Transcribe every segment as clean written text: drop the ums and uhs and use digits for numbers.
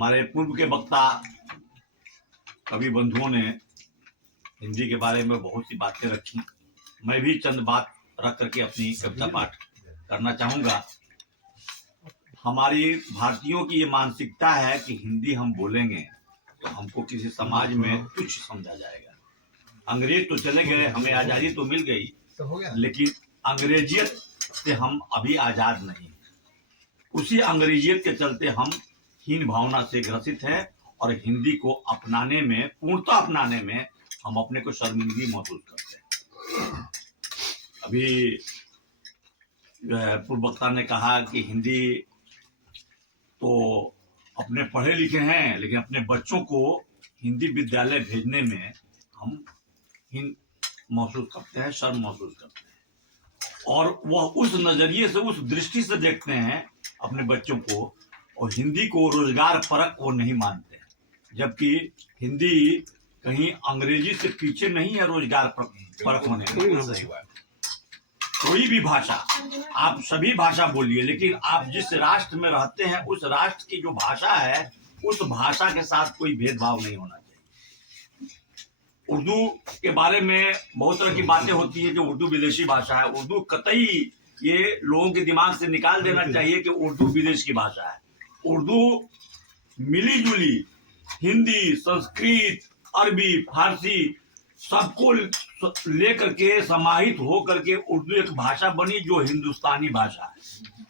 हमारे पूर्व के वक्ता कवि बंधुओं ने हिंदी के बारे में बहुत सी बातें रखी। मैं भी चंद बात रख करके अपनी कविता पाठ करना चाहूंगा। हमारी भारतीयों की ये मानसिकता है कि हिंदी हम बोलेंगे तो हमको किसी समाज में तुच्छ समझा जाएगा। अंग्रेज तो चले गए, हमें आज़ादी तो मिल गई, लेकिन अंग्रेजियत से हम अभी आज़ाद नहीं। उसी अंग्रेजियत के चलते हम हीन भावना से ग्रसित हैं और हिंदी को अपनाने में, पूर्णतः अपनाने में हम अपने को शर्मिंदगी महसूस करते हैं। अभी पूर्व वक्ता ने कहा कि हिंदी तो अपने पढ़े लिखे हैं, लेकिन अपने बच्चों को हिंदी विद्यालय भेजने में हम हीन महसूस करते हैं, शर्म महसूस करते हैं, और वह उस नजरिए से, उस दृष्टि से देखते हैं अपने बच्चों को, और हिंदी को रोजगार परक वो नहीं मानते हैं। जबकि हिंदी कहीं अंग्रेजी से पीछे नहीं है रोजगार परक होने में। कोई भी भाषा, आप सभी भाषा बोलिए, लेकिन आप जिस राष्ट्र में रहते हैं उस राष्ट्र की जो भाषा है, उस भाषा के साथ कोई भेदभाव नहीं होना चाहिए। उर्दू के बारे में बहुत तरह की बातें होती है कि उर्दू विदेशी भाषा है। उर्दू कतई ये लोगों के दिमाग से निकाल देना चाहिए कि उर्दू विदेश की भाषा है। उर्दू मिली जुली हिंदी, संस्कृत, अरबी, फारसी सबको लेकर के समाहित हो करके उर्दू एक भाषा बनी जो हिंदुस्तानी भाषा है।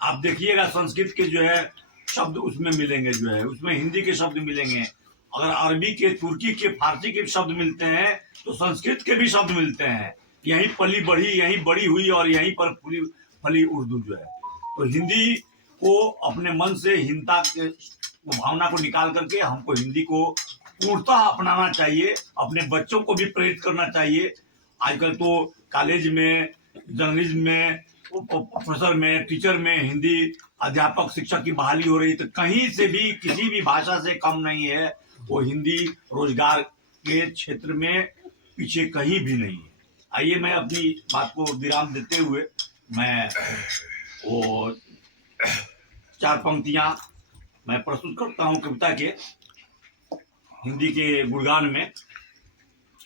आप देखिएगा संस्कृत के जो है शब्द उसमें मिलेंगे, जो है उसमें हिंदी के शब्द मिलेंगे। अगर अरबी के, तुर्की के, फारसी के शब्द मिलते हैं तो संस्कृत के भी शब्द मिलते हैं। यहीं पली बढ़ी, यहीं बड़ी हुई और यहीं पर फली उर्दू जो है। तो हिंदी को अपने मन से हीनता के भावना को निकाल करके हमको हिंदी को पूर्णतः अपनाना चाहिए। अपने बच्चों को भी प्रेरित करना चाहिए। आजकल तो कॉलेज में, जर्नलिज्म में, प्रोफेसर में, टीचर में हिंदी अध्यापक, शिक्षक की बहाली हो रही, तो कहीं से भी किसी भी भाषा से कम नहीं है वो हिंदी। रोजगार के क्षेत्र में पीछे कहीं भी नहीं है। आइए मैं अपनी बात को विराम देते हुए मैं वो 4 पंक्तियां मैं प्रस्तुत करता हूं कविता के, हिंदी के गुणगान में।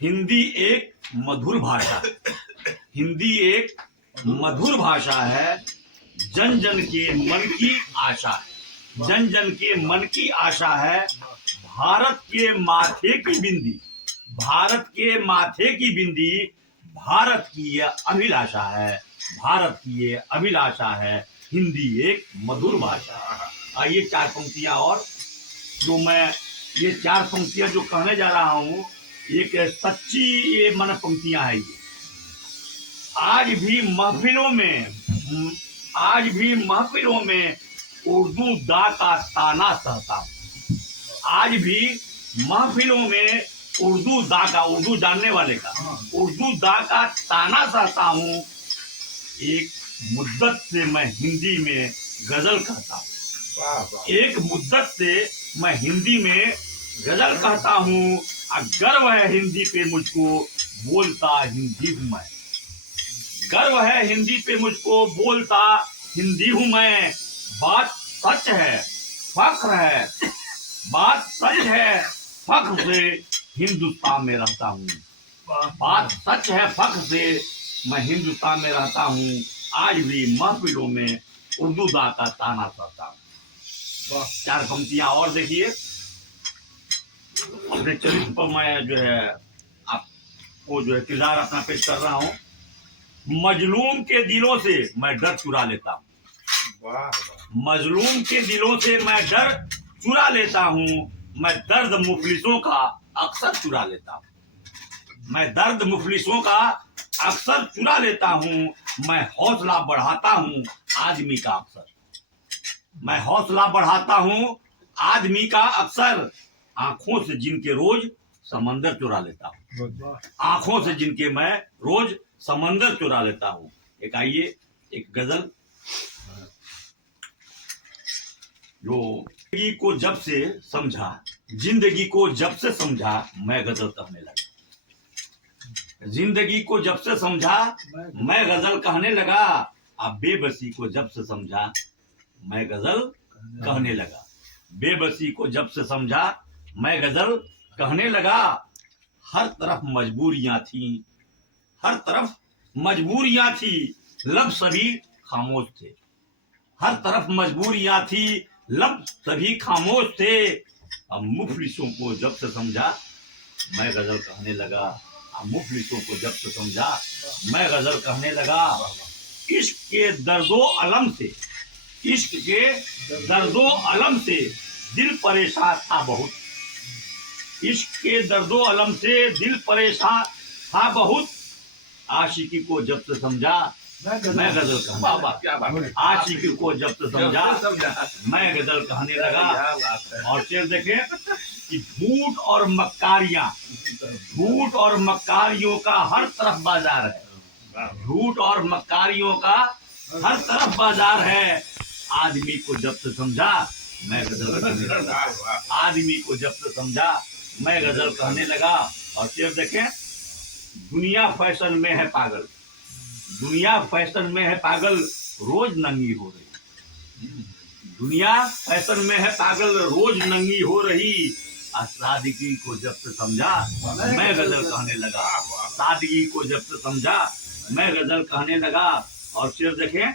हिंदी एक मधुर भाषा, हिंदी एक मधुर भाषा है, जन जन के मन की आशा है, जन जन के मन की आशा है। भारत के माथे की बिंदी, भारत के माथे की बिंदी, भारत की ये अभिलाषा है, भारत की ये अभिलाषा है। हिंदी एक मधुर भाषा है। आइए 4 पंक्तियां और, जो मैं ये 4 पंक्तियां जो कहने जा रहा हूं, एक सच्ची ये मन पंक्तियां है। ये आज भी महफिलों में, आज भी महफिलों में उर्दू दा का ताना सहता हूं। आज भी महफिलों में उर्दू दा का, उर्दू जानने वाले का, उर्दू दा का ताना सहता हूं। एक मुद्दत से मैं हिंदी में गजल कहता हूं, एक मुद्दत से मैं हिंदी में गजल कहता हूं। गर्व है हिंदी पे मुझको, बोलता हिंदी हूं मैं। गर्व है हिंदी पे मुझको, बोलता हिंदी हूं मैं। बात सच है, फख्र है, बात सच है, फख्र से हिंदुस्तान में रहता हूं। बात सच है, फख्र से मैं हिंदुस्तान में रहता हूं। आज भी महफिलों में उर्दू दा का ताना सहता हूं। 4 पंक्तियां और देखिए। अपने चरित्र पर मैं जो है आपको जो है किरदार अपना पेश कर रहा हूं। मजलूम के दिलों से मैं डर चुरा लेता हूं, मजलूम के दिलों से मैं डर चुरा लेता हूं। मैं दर्द मुफलिसों का अक्सर चुरा लेता हूं, मैं दर्द मुफलिसों का अक्सर चुरा लेता हूं। मैं हौसला बढ़ाता हूं आदमी का अक्सर, मैं हौसला बढ़ाता हूं आदमी का अक्सर। आंखों से जिनके रोज समंदर चुरा लेता हूं, आंखों से जिनके मैं रोज समंदर चुरा लेता हूं। एक आइए एक गजल, जो जिंदगी को जब से समझा, जिंदगी को जब से समझा मैं गजल कहने लगा। जिंदगी को जब से समझा मैं गजल कहने लगा। अब बेबसी को जब से समझा मैं गजल कहने लगा। बेबसी को जब से समझा मैं गजल कहने लगा। हर तरफ मजबूरियां थी, हर तरफ मजबूरियां थी, लब सभी खामोश थे। हर तरफ मजबूरियां थी, लब सभी खामोश थे। अब मुफलिसों को जब से समझा मैं गजल कहने लगा। अब मुफलिसों को जब से समझा मैं गजल कहने लगा। इश्क के दर्दो अलम से, इश्क के दर्दो अलम से दिल परेशान था बहुत। इश्क के दर्दो अलम से दिल परेशान था बहुत। आशिकी को जब से समझा मैं गजल कहने लगा। क्या बात है। आशिकी को जब से समझा मैं गजल कहने लगा। और शेर देखें कि झूठ और मक्कारियां, झूठ और मक्कारियों का हर तरफ बाजार है। झूठ और मक्कारियों का हर तरफ बाजार है। आदमी को जब से समझा मैं गजल कहने लगा। आदमी को जब से समझा मैं गजल कहने लगा। और शेर देखें, दुनिया फैशन में है पागल, दुनिया फैशन में है पागल, रोज नंगी हो रही। दुनिया फैशन में है पागल, रोज नंगी हो रही। सादगी को जब से समझा मैं गजल कहने लगा। सादगी को जब से समझा मैं गजल कहने लगा। और शेर देखें,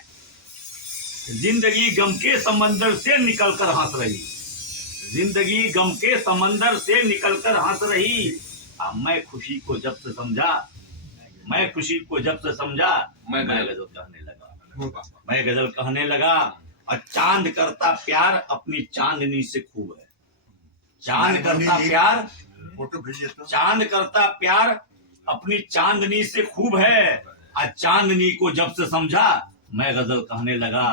जिंदगी गम के समंदर से निकलकर हंस रही। जिंदगी गम के समंदर से निकलकर हंस रही। मैं खुशी को जब से समझा, मैं खुशी को जब से समझा मैं गजल कहने लगा। मैं गजल कहने लगा। और चांद करता प्यार अपनी चांदनी से खूब है। चांद करता प्यार, फोटो भेजिए तो। चांद करता प्यार अपनी चांदनी से खूब है। और चांदनी को जब से समझा मैं गजल कहने लगा।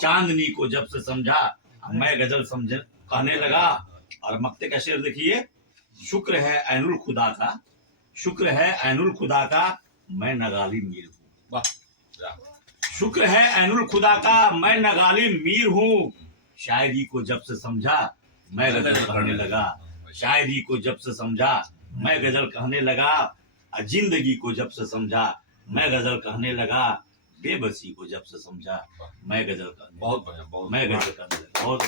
चांदनी को जब से समझा मैं गजल समझ कहने लगा। और मक्ते का शेर देखिए, शुक्र है ऐनुल खुदा का, शुक्र है ऐनुल खुदा का मैं नगाली मीर हूँ। शुक्र है ऐनुल खुदा का मैं नगाली मीर हूँ। शायरी को जब से समझा मैं गजल कहने लगा। शायरी को जब से समझा मैं गजल कहने लगा। जिंदगी को जब से समझा मैं गजल कहने लगा। बेबसी को जब से समझा मैं गजल कहने लगा। बहुत बढ़िया, बहुत मैं गजल कहने लगा। बहुत